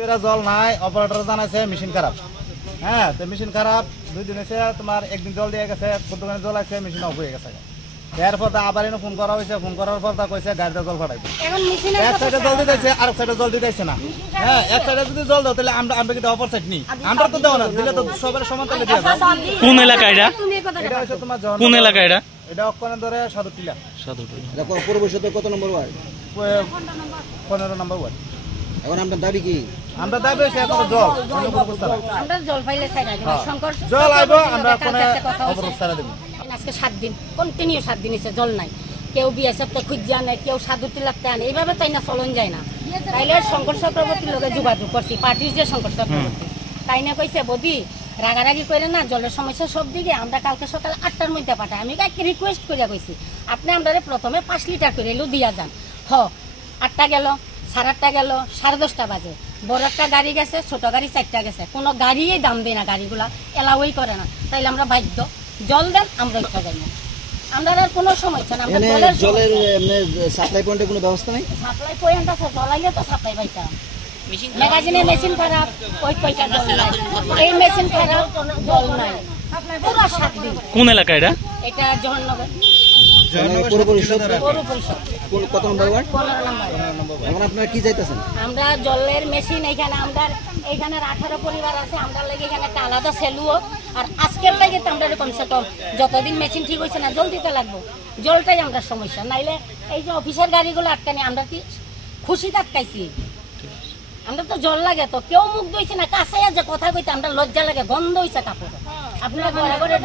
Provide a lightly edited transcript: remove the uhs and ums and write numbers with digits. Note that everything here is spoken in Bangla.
জল নাই, অপারেটর জানাইছে মেশিন খারাপ। হ্যাঁ, তো মেশিন খারাপ 2 দিন হয়েছে, তোমার একদিন জল দিয়ে গেছে, দোকানে জল আছে, মেশিন অফ হয়ে গেছে। এরপর আবার এনে ফোন করা হয়েছে, ফোন করার পর তা কইছে গাড়িতে জল ফাটাইবে। এক সাইডে জল দিতেছে, আরেক সাইডে জল দিতেছে না। হ্যাঁ, এক সাইডে যদি জল দাও তাহলে আমরা কিন্তু অপর সাইড নি, আমরা তো দেও না, দিলে তো সবার সমান তাহলে দিয়া দাও। কোন এলাকা এটা? এটা হচ্ছে তোমার কোন এলাকা এটা? এটা অক্ষণে ধরে সাধুটিলা। দেখো পৌরপরিষদের কত নম্বর ওয়ার্ড? 15 নম্বর ওয়ার্ড। এখন আপনার দাবি কি? আমরা দাবি হচ্ছে এখন জল, অন্য কোনো ব্যবস্থা নাই। আমরা জল পাইলে ছাইরা দেব, শঙ্কর জল আইবো, আমরা কোনো অবরোধ ছাড়া দেব। আজকে 7 দিন কন্টিনিউ 7 দিন এসে জল নাই, কেউ বিএসএফ তো খুঁজিয়া নেয়, কেউ সাধুটি লাগতে আনে, এইভাবে তাই না চলন যায় না। তাইলে শঙ্কর চক্রবর্তীর লোকে যোগাযোগ করছি, পার্টির যে শঙ্কর চক্রবর্তী, তাই না কইছে বদি রাগারাগি করে না, জলের সমস্যা সব দিকে আমরা কালকে সকাল 8টার মধ্যে পাঠাই। আমি কাকে রিকোয়েস্ট করিয়া কইছি আপনি আমরা প্রথমে 5 লিটার করে এলো দিয়া যান। 8টা গেল, 8:30 গেল, 10:30 বাজে, বড় একটা গাড়ি গেছে, ছোট গাড়ি 4টা গেছে, কোনো গাড়িই দাম দেয় না, গাড়িগুলা এলাওই করে না। তাইলে আমরা বাধ্য জল দেন, আমরা একটা যাই না, আমরা আর কোনো সমস্যা না। জলের সাপ্লাই পয়েন্টের কোনো ব্যবস্থা নেই? সাপ্লাই পয়েন্ট আছে, জল আইলে তো সাপ্লাই পাইতা। ম্যাগাজিনের মেশিন খারাপ, ওই কয়টা জল নাই, এই মেশিন খারাপ, জল নাই পুরো 7 দিন। কোন এলাকা এটা? এটা জহরনগর পৌরপরিষদ পৌরপরিষদ কত নম্বর ওয়ার্ড? 15 নম্বর। এখন আপনারা কি চাইতেছেন? আমরা জলের মেশিন এইখানে, আমরা এইখানে 18 পরিবার আছে, আমরা লাগে এখানে একটা আলাদা সেলুও, আর আজকের লাগে তো আমরা কমসে কম যতদিন মেশিন ঠিক হয়েছে না জল দিতে লাগবো, জলটাই আমরা সমস্যা। নাইলে এই যে অফিসের গাড়িগুলো আটকানি, আমরা কি খুশিতে আটকাইছি? আমরা তো জল লাগে, তো কেউ মুখ ধুইছে না, কাছে যে কথা কইতে আমরা লজ্জা লাগে, গন্ধ হয়েছে কাপড়। আপনারা ঘরে ঘরে